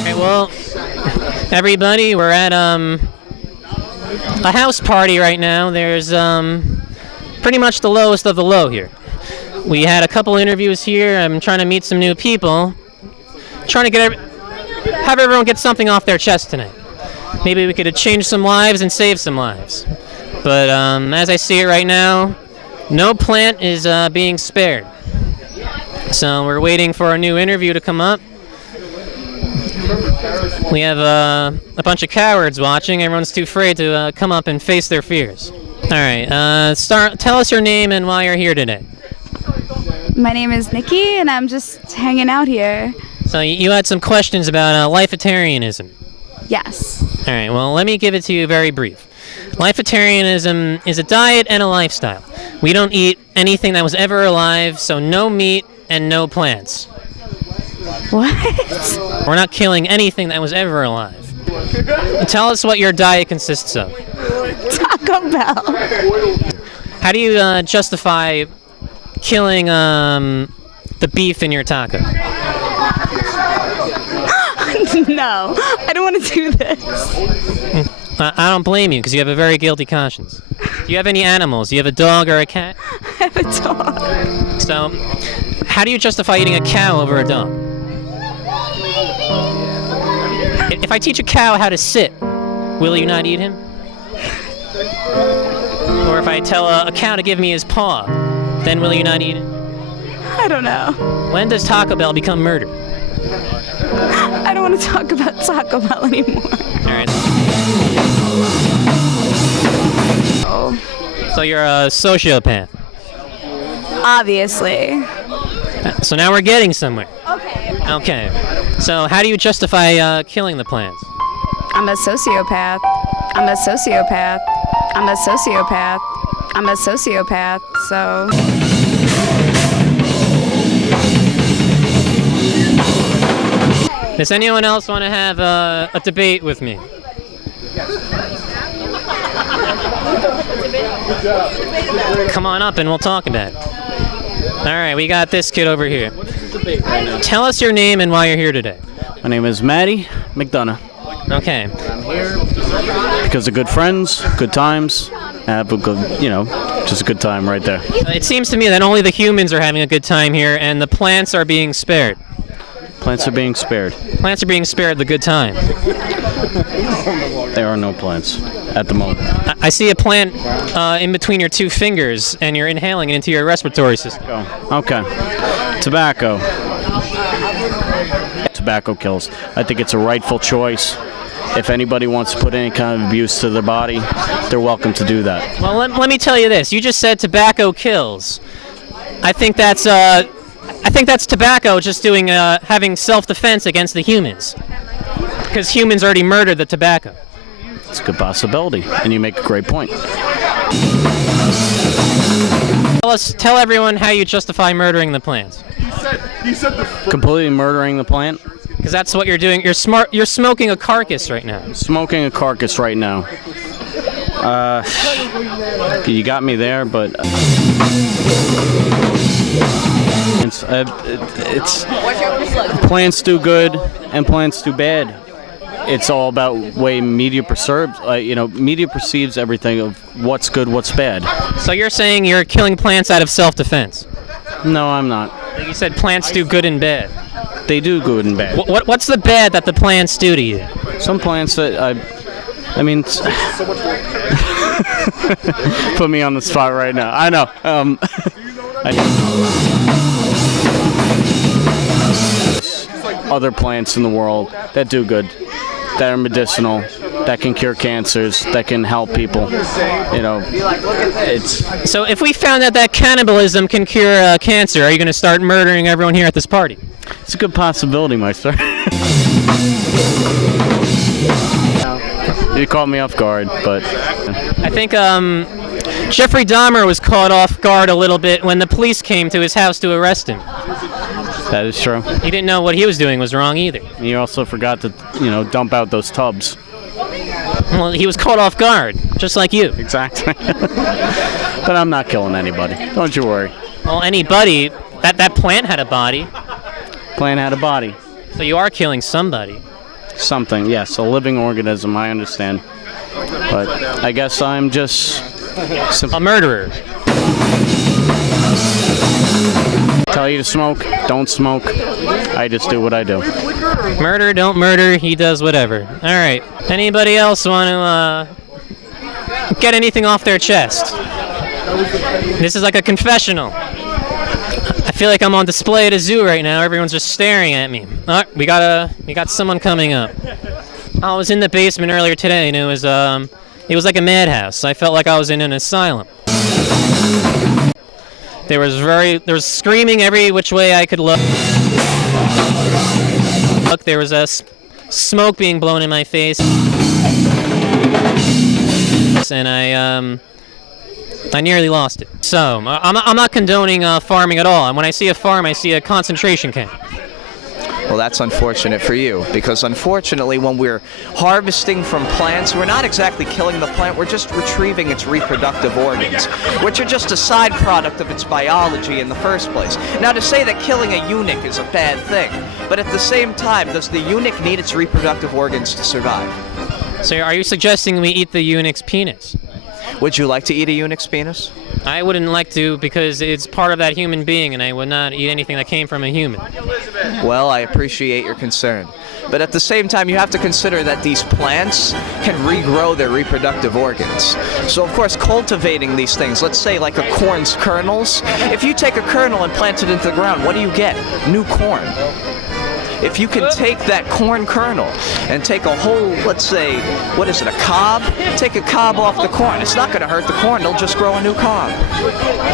Okay, well, everybody, we're at a house party right now. There's pretty much the lowest of the low here. We had a couple interviews here. I'm trying to meet some new people. Trying to have everyone get something off their chest tonight. Maybe we could change some lives and save some lives. But as I see it right now, no plant is being spared. So we're waiting for a new interview to come up. We have a bunch of cowards watching. Everyone's too afraid to come up and face their fears. All right, tell us your name and why you're here today. My name is Nikki, and I'm just hanging out here. So you had some questions about Lifetarianism. Yes. All right, well, let me give it to you very brief. Lifetarianism is a diet and a lifestyle. We don't eat anything that was ever alive, so no meat and no plants. What? We're not killing anything that was ever alive. Tell us what your diet consists of. Taco Bell. How do you justify killing the beef in your taco? No, I don't want to do this. I don't blame you because you have a very guilty conscience. Do you have any animals? Do you have a dog or a cat? I have a dog. So, how do you justify eating a cow over a dog? If I teach a cow how to sit, will you not eat him? Or if I tell a cow to give me his paw, then will you not eat him? I don't know. When does Taco Bell become murder? I don't want to talk about Taco Bell anymore. All right. Oh. So you're a sociopath. Obviously. So now we're getting somewhere. Okay. Okay. So how do you justify killing the plants? I'm a sociopath. I'm a sociopath. I'm a sociopath. I'm a sociopath, so... Does anyone else want to have a debate with me? Come on up and we'll talk about it. All right, we got this kid over here. Tell us your name and why you're here today. My name is Maddie McDonough. Okay. I'm here because of good friends, good times, have a good, just a good time right there. It seems to me that only the humans are having a good time here and the plants are being spared. Plants are being spared. Plants are being spared the good time. There are no plants at the moment. I see a plant in between your two fingers, and you're inhaling it into your respiratory system. Okay. Tobacco. Tobacco kills. I think it's a rightful choice. If anybody wants to put any kind of abuse to their body, they're welcome to do that. Well, let me tell you this. You just said tobacco kills. I think that's tobacco just doing having self-defense against the humans, because humans already murdered the tobacco. It's a good possibility, and you make a great point. Tell everyone how you justify murdering the plants. Completely murdering the plant? Because that's what you're doing. You're smoking a carcass right now. Smoking a carcass right now. You got me there, but it's plants do good and plants do bad. It's all about way media perceives. Media perceives everything of what's good, what's bad. So you're saying you're killing plants out of self-defense? No, I'm not. You said plants do good and bad. They do good and bad. What's the bad that the plants do to you? Some plants that put me on the spot right now. I know. Other plants in the world that do good, that are medicinal, that can cure cancers, that can help people. It's. So if we found out that cannibalism can cure cancer, are you going to start murdering everyone here at this party? It's a good possibility, my sir. You caught me off guard, but I think Jeffrey Dahmer was caught off guard a little bit when the police came to his house to arrest him. That is true. He didn't know what he was doing was wrong either. You also forgot to, dump out those tubs. Well, he was caught off guard, just like you. Exactly. But I'm not killing anybody. Don't you worry. Well, anybody. That plant had a body. Plant had a body. So you are killing somebody. Something, yes, a living organism, I understand. But I guess I'm just A murderer. tell you to smoke, don't smoke. I just do what I do. Murder, don't murder, he does whatever. Alright. Anybody else want to get anything off their chest? This is like a confessional. I feel like I'm on display at a zoo right now. Everyone's just staring at me. All right, we got someone coming up. I was in the basement earlier today, and it was like a madhouse. I felt like I was in an asylum. There was screaming every which way I could look. There was smoke being blown in my face, and I nearly lost it. So I'm not condoning farming at all. And when I see a farm, I see a concentration camp. Well, that's unfortunate for you, because unfortunately when we're harvesting from plants, we're not exactly killing the plant, we're just retrieving its reproductive organs, which are just a side product of its biology in the first place. Now, to say that killing a eunuch is a bad thing, but at the same time, does the eunuch need its reproductive organs to survive? So are you suggesting we eat the eunuch's penis? Would you like to eat a eunuch's penis? I wouldn't like to, because it's part of that human being, and I would not eat anything that came from a human. Well, I appreciate your concern. But at the same time, you have to consider that these plants can regrow their reproductive organs. So, of course, cultivating these things, let's say like a corn's kernels, if you take a kernel and plant it into the ground, what do you get? New corn. If you can take that corn kernel and take a whole, let's say, what is it, a cob? Take a cob off the corn. It's not going to hurt the corn. It'll just grow a new cob.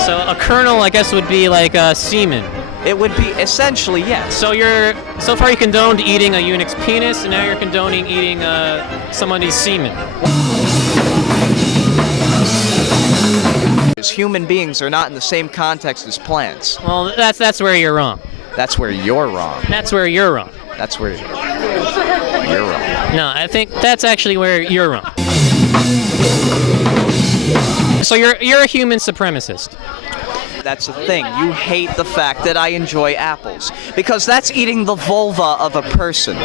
So a kernel, I guess, would be like semen. It would be essentially, yes. So far you condoned eating a eunuch's penis, and now you're condoning eating somebody's semen. Human beings are not in the same context as plants. Well, that's where you're wrong. That's where you're wrong. That's where you're wrong. That's where you're wrong. No, I think that's actually where you're wrong. So you're a human supremacist. That's the thing. You hate the fact that I enjoy apples, because that's eating the vulva of a person.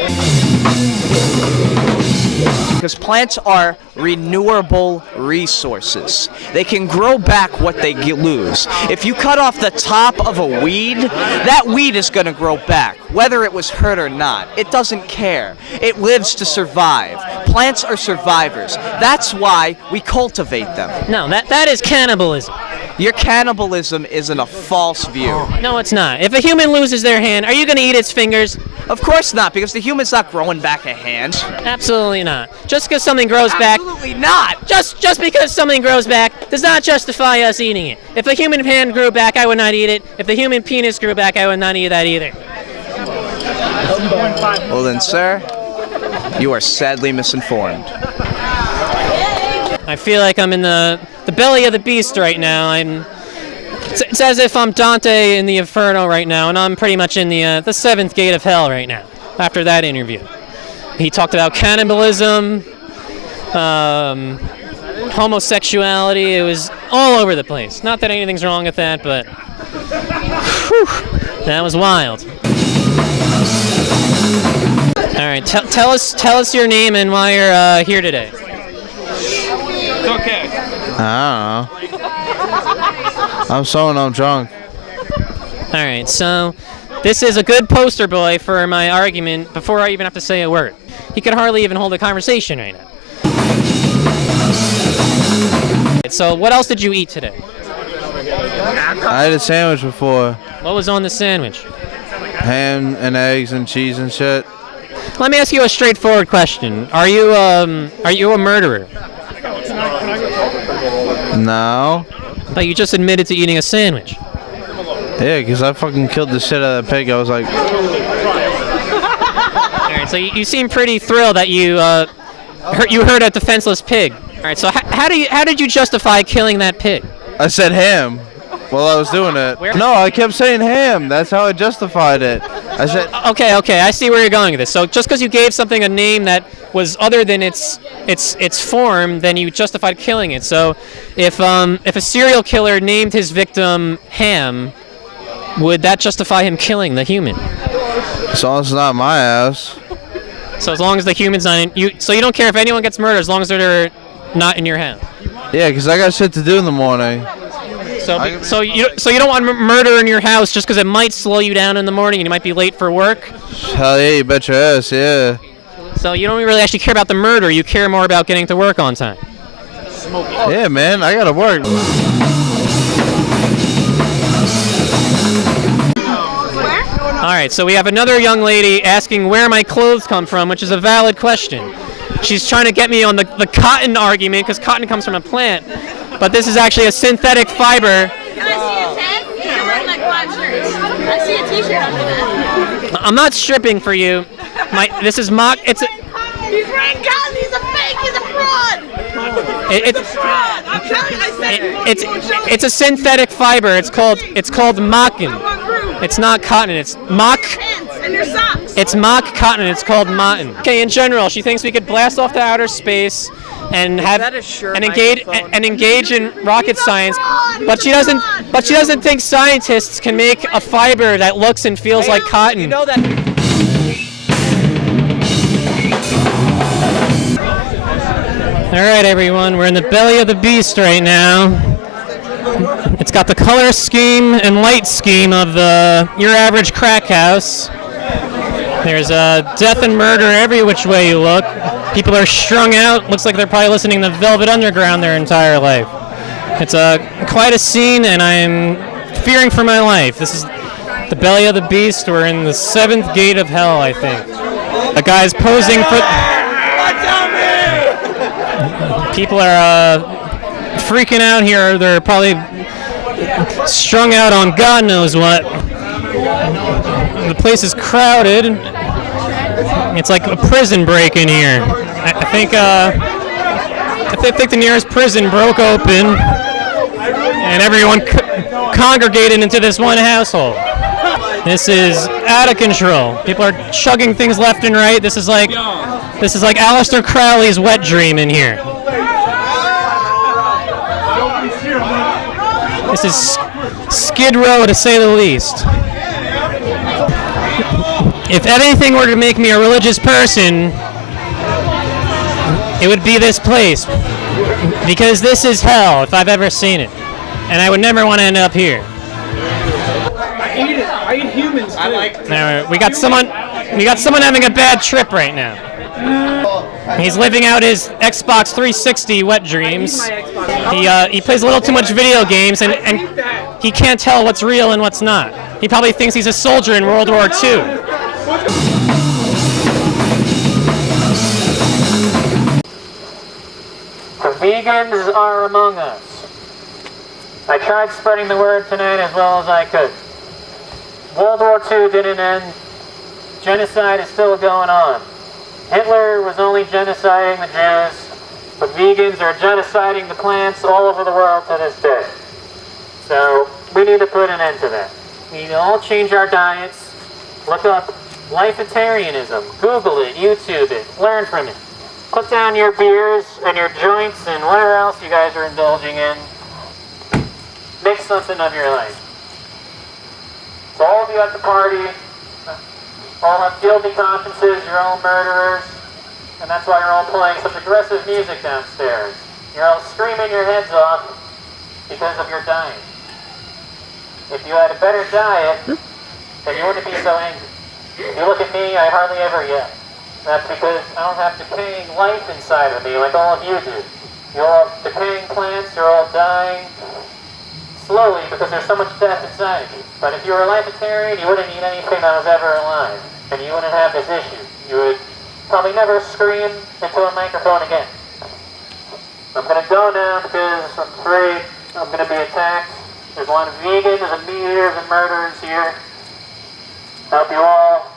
Because plants are renewable resources. They can grow back what they lose. If you cut off the top of a weed, that weed is going to grow back, whether it was hurt or not. It doesn't care. It lives to survive. Plants are survivors. That's why we cultivate them. No, that is cannibalism. Your cannibalism isn't a false view. No, it's not. If a human loses their hand, are you going to eat its fingers? Of course not, because the human's not growing back a hand. Absolutely not. Just because something grows back... Absolutely not! Just because something grows back does not justify us eating it. If a human hand grew back, I would not eat it. If the human penis grew back, I would not eat that either. Well then, sir, you are sadly misinformed. I feel like I'm in the belly of the beast right now. It's as if I'm Dante in the Inferno right now, and I'm pretty much in the seventh gate of hell right now, after that interview. He talked about cannibalism, homosexuality. It was all over the place. Not that anything's wrong with that, but whew, that was wild. All right, tell us your name and why you're here today. Okay. I don't know. I'm someone I'm drunk. All right, so this is a good poster boy for my argument before I even have to say a word. He could hardly even hold a conversation right now. So what else did you eat today? I had a sandwich before. What was on the sandwich? Ham and eggs and cheese and shit. Let me ask you a straightforward question. Are you a murderer? No. But you just admitted to eating a sandwich. Yeah, because I fucking killed the shit out of that pig. I was like... Alright, so you seem pretty thrilled that you hurt a defenseless pig. Alright, so how did you justify killing that pig? I said ham while I was doing it. Where? No, I kept saying ham. That's how I justified it. I said... Okay, I see where you're going with this. So just because you gave something a name that was other than its form, then you justified killing it. So if a serial killer named his victim Ham, would that justify him killing the human? As long as it's not my house. So as long as the human's not in you, so you don't care if anyone gets murdered as long as they're not in your house. Yeah, 'cause I got shit to do in the morning. So you don't want murder in your house just because it might slow you down in the morning and you might be late for work. Hell yeah, you bet your ass, yeah. So you don't really actually care about the murder. You care more about getting to work on time. Yeah, man, I gotta work. All right, so we have another young lady asking where my clothes come from, which is a valid question. She's trying to get me on the cotton argument because cotton comes from a plant, but this is actually a synthetic fiber. Can I see a tent? You're wearing like 5 shirts. I see a t-shirt under that. I'm not stripping for you. This is mock. He's wearing cotton. He's a fake. He's a fraud. It's a fraud. I'm telling you, I said it's a synthetic fiber. It's called mockin. It's not cotton. It's mock. And your socks. It's mock cotton. It's called motton. Okay, in general, she thinks we could blast off to outer space and engage in rocket science, but she doesn't think scientists can make a fiber that looks and feels like cotton. You know that. All right, everyone, we're in the belly of the beast right now. It's got the color scheme and light scheme of your average crack house. There's death and murder every which way you look. People are strung out. Looks like they're probably listening to Velvet Underground their entire life. It's quite a scene, and I'm fearing for my life. This is the belly of the beast. We're in the 7th gate of hell, I think. A guy's posing for... People are freaking out here. They're probably strung out on God knows what. The place is crowded. It's like a prison break in here. I think the nearest prison broke open, and everyone congregated into this one household. This is out of control. People are chugging things left and right. This is like Aleister Crowley's wet dream in here. This is Skid Row, to say the least. If anything were to make me a religious person, it would be this place. Because this is hell, if I've ever seen it. And I would never want to end up here. I eat humans too. Now, we got someone having a bad trip right now. He's living out his Xbox 360 wet dreams. He plays a little too much video games, and he can't tell what's real and what's not. He probably thinks he's a soldier in World War II. The vegans are among us. I tried spreading the word tonight as well as I could. World War II didn't end. Genocide is still going on. Hitler was only genociding the Jews, but vegans are genociding the plants all over the world to this day. So we need to put an end to that. We need to all change our diets. Look up Lifetarianism. Google it, YouTube it, learn from it. Put down your beers and your joints and whatever else you guys are indulging in. Make something of your life. So all of you at the party, all have guilty consciences, you're all murderers, and that's why you're all playing such aggressive music downstairs. You're all screaming your heads off because of your dying. If you had a better diet, then you wouldn't be so angry. If you look at me, I hardly ever yell. That's because I don't have decaying life inside of me like all of you do. You're all decaying plants, you're all dying slowly because there's so much death inside of you. But if you were a Lifetarian, you wouldn't eat anything that was ever alive. And you wouldn't have this issue. You would probably never scream into a microphone again. I'm going to go now because I'm afraid I'm going to be attacked. There's a lot of vegans and meat eaters and murderers here. Hope you all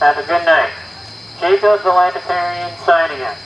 have a good night. Jacob the Lifetarian signing out.